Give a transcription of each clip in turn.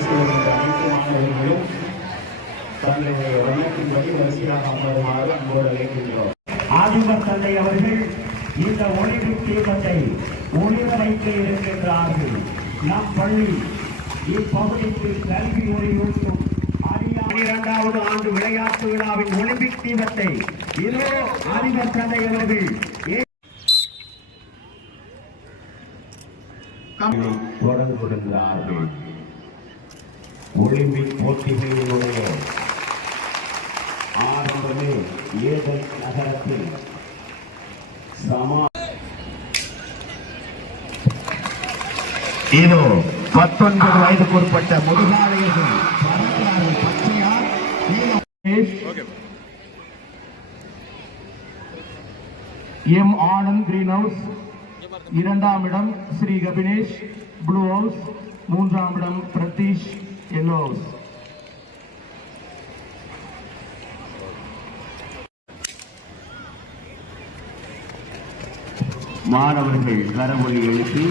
செல்கின்ற அனைத்து மாணவர்களும் தங்களுடைய எண்ணத்தின்படி வரிசையாக அமருமாறு அன்போடு அழைக்கின்றோம் ஆதிபர் தந்தை அவர்கள் இந்த ஒளிமிக் தீபத்தை ஒளிர வைக்க இருக்கின்றார்கள். நம் பள்ளி இப்பகுதிக்கு கல்வி ஒளியூட்டும் இரண்டாவது ஆண்டு விளையாட்டு விழாவின் ஒலிம்பிக் தீபத்தை இதோ ஆதிபர் தந்தை அவர்கள் ஏ- தொடங்குகின்றார்கள் ஒலிம்பிக் போட்டிகளினுடைய ஆரம்பமே ஏதன் நகரத்தில். சமா இதோ பத்தொன்பது வயதுக்கு உட்பட்ட முதுகாலையர்கள் எம் ஆனந்த் கிரீன் ஹவுஸ் இரண்டாம் இடம் ஸ்ரீ கபினேஷ் ப்ளூ ஹவுஸ் மூன்றாம் இடம் பிரதீஷ். ஹவுஸ் மாணவர்கள் கரமொழி எழுப்பி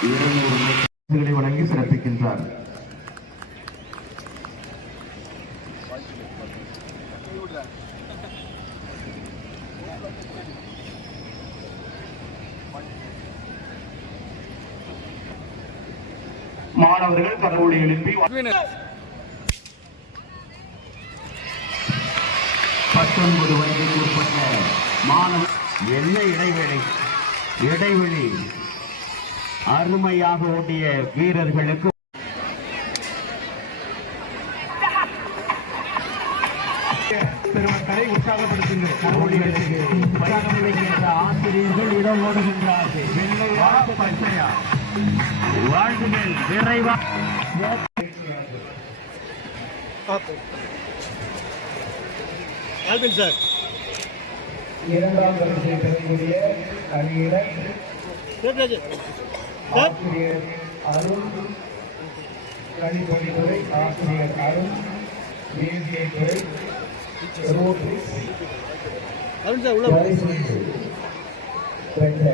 பரிசுகளை வழங்கி சிறப்பிக்கின்றார். மாணவர்கள் கரவொலி எழுப்பி பத்தொன்பது வயதுக்கு உட்பட்ட மாணவர் என்ன இடைவேளை? இடைவெளி. அருமையாக ஓட்டிய வீரர்களுக்கு பெருமக்களை உற்சாகப்படுத்துங்கள். ஆசிரியர்கள் இடம் ஓடுகின்றார்கள். வாழ்த்துகள் விரைவா ஆல்பின் சார். இரண்டாம் வரிசை பெறக்கூடிய அணியினர் சார். ஆசிரியர் அருண். கணிப்பொழித்துறை ஆசிரியர் அருண். வேதியை துறை ரோட்ரிக்ஸ் அருண் சார் உள்ள பெற்ற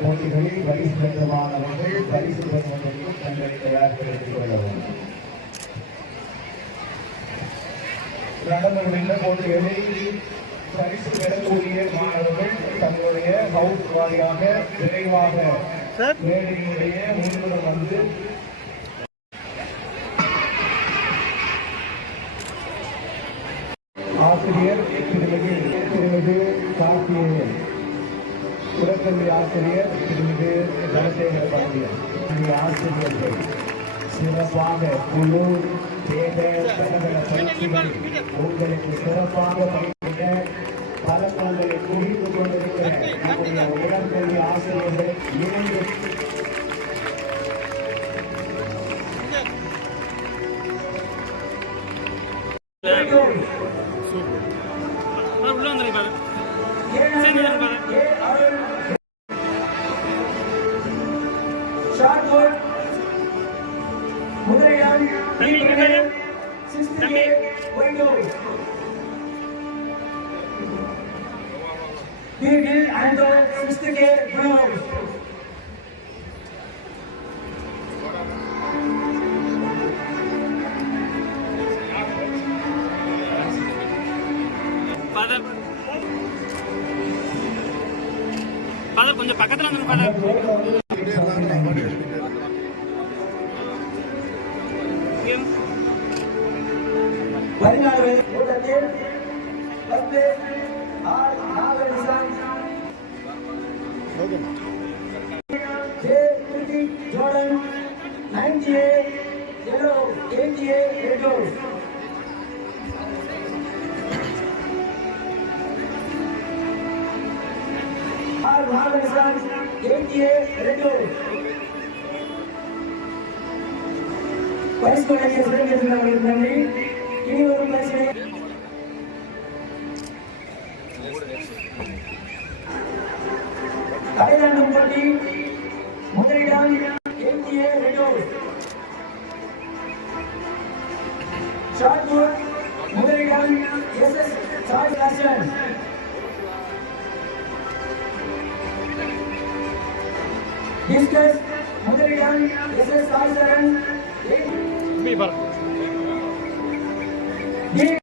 போட்டிகளில் பரிசு பெற்ற மாணவர்கள் பரிசு பெறுவதற்கு தங்களை தயார்படுத்திக் கொள்ளவும் நடந்து முடிந்த போட்டிகளில் பரிசு பெறக்கூடிய மாணவர்கள் தங்களுடைய ஹவுஸ் வாரியாக விரைவாக மேடையினுடைய முன்புறம் வந்து ஆசிரியர் திருமிகு திருமிகு கார்த்திகேயன். உடற்கல்வி ஆசிரியர் திருமிகு தனசேகர பாண்டியன் ஆசிரியர்கள். சிறப்பாக குழு வேத தகவல பயிற்சிகள் உங்களுக்கு சிறப்பாக பயிற்சிக்க பதக்கங்களை குவித்துக் கொண்டிருக்கிற நம்முடைய உடற்கல்வி ஆசிரியர்கள் இணைந்து உள்ள வந்துருங்க சேர்ந்து தம்பி Virgil and the sophisticated blues. Father father கொஞ்சம் பக்கத்துல வந்துருங்க ஃபாதர் பதினாறு வயது கூட்டத்தில் பத்து ஆறு நாகரிசான் J Kiruthik Jordan ninety A yellow eighty A yellow R நாகரிசான் eighty ஏ ரெண்டு பரிசு வழங்கிய சுரேந்திரன் நன்றி होती है हृदय चार एस एस चार ration discuss Mughal S S चार शरण एक ये